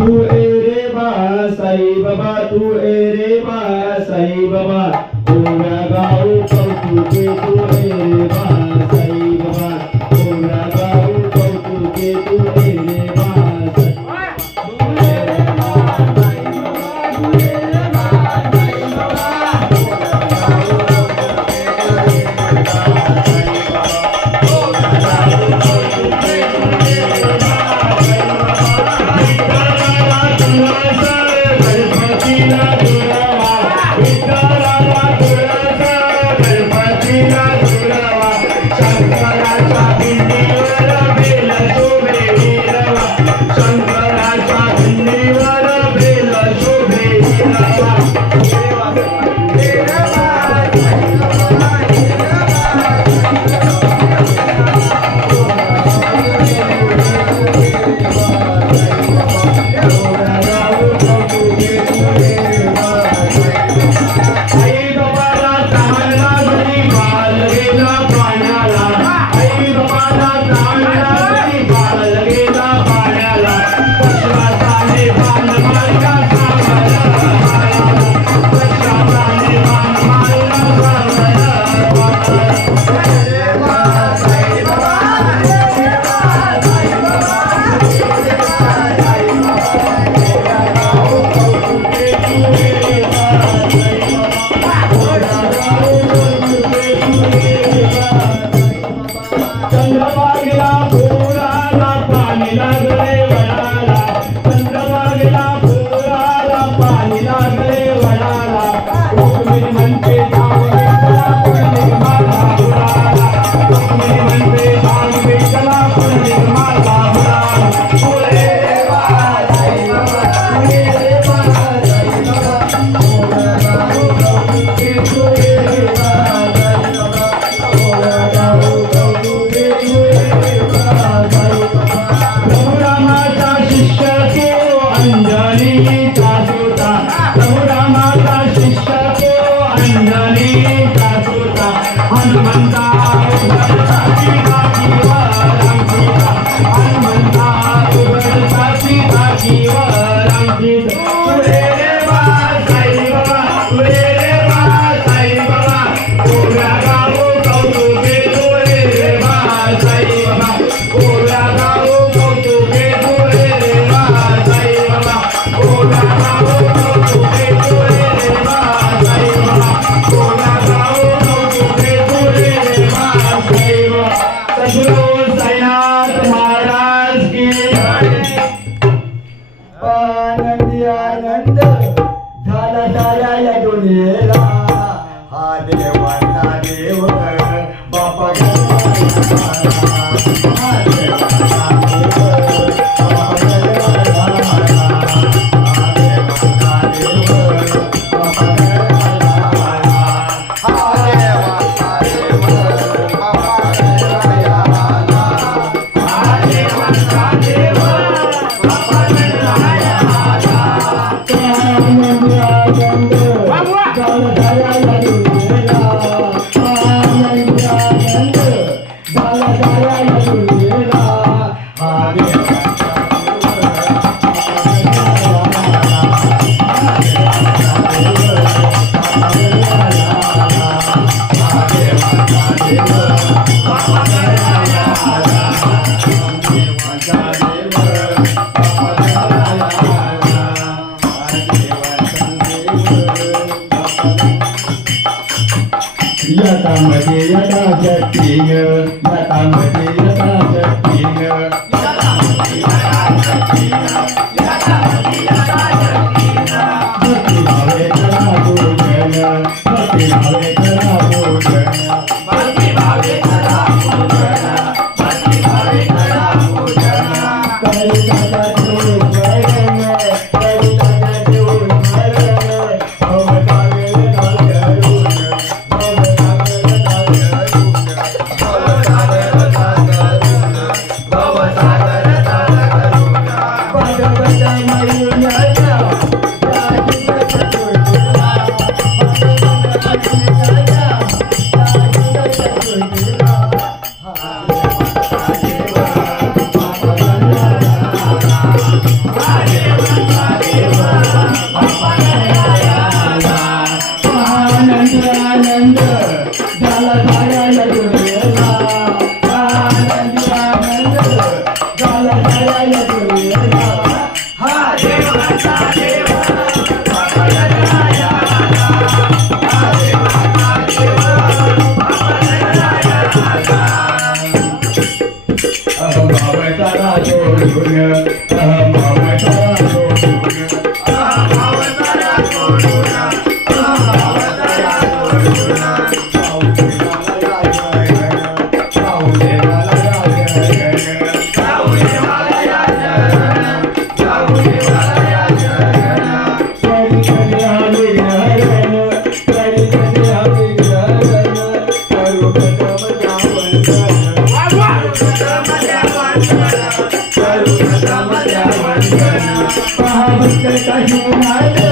तू ए रे बा साई बाबा तू ए रे बा साई बाबा. in यतामति यथा शक्तिः यतामति यथा शक्तिः கஹினாயே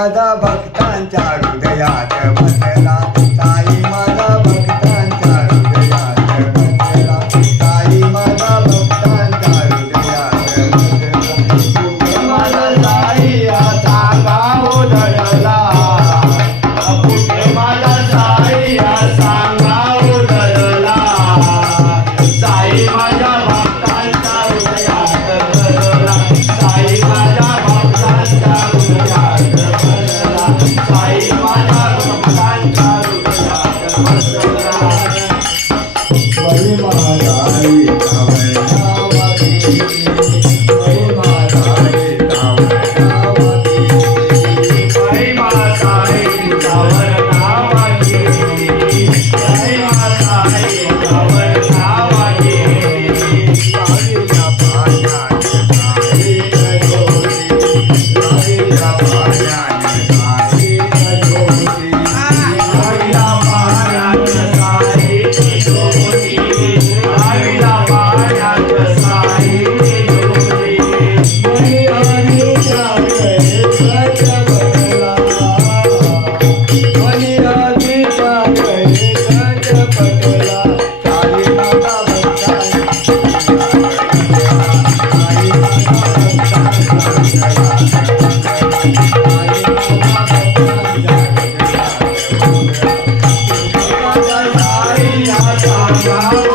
साई माझा Tchau, tchau.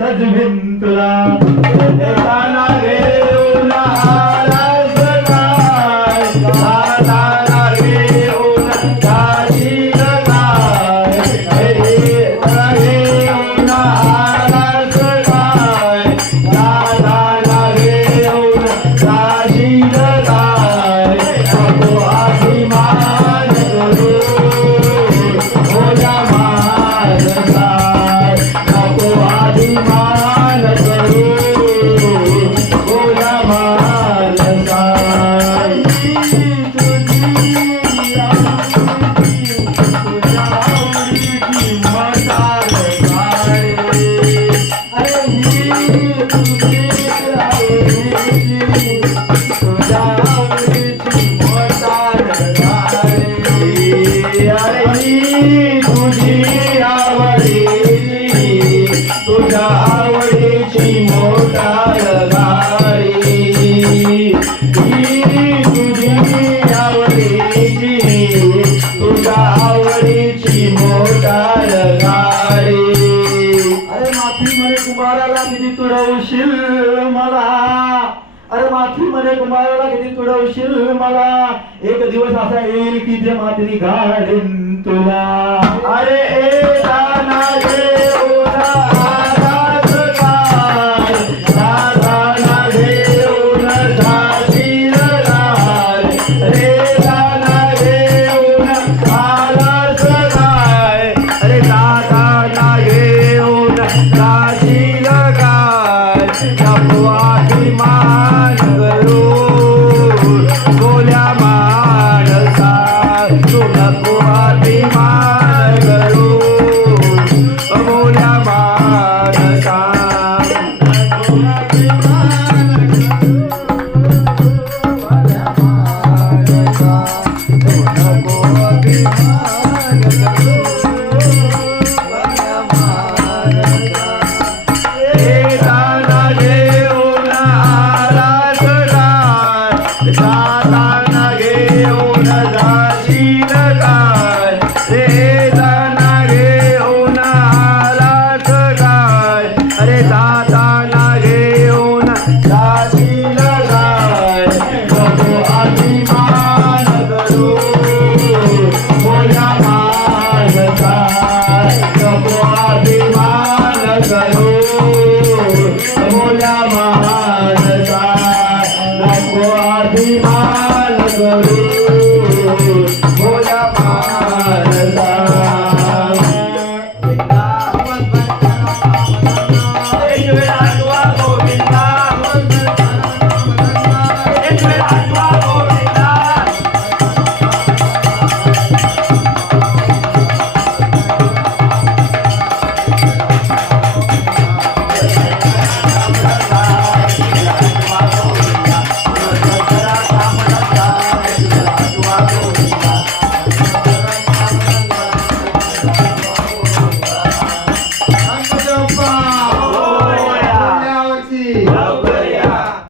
تجهن मारायला किती तुडवशील मला. एक दिवस असा येईल की ते मातरी घालेन तुला. अरे ए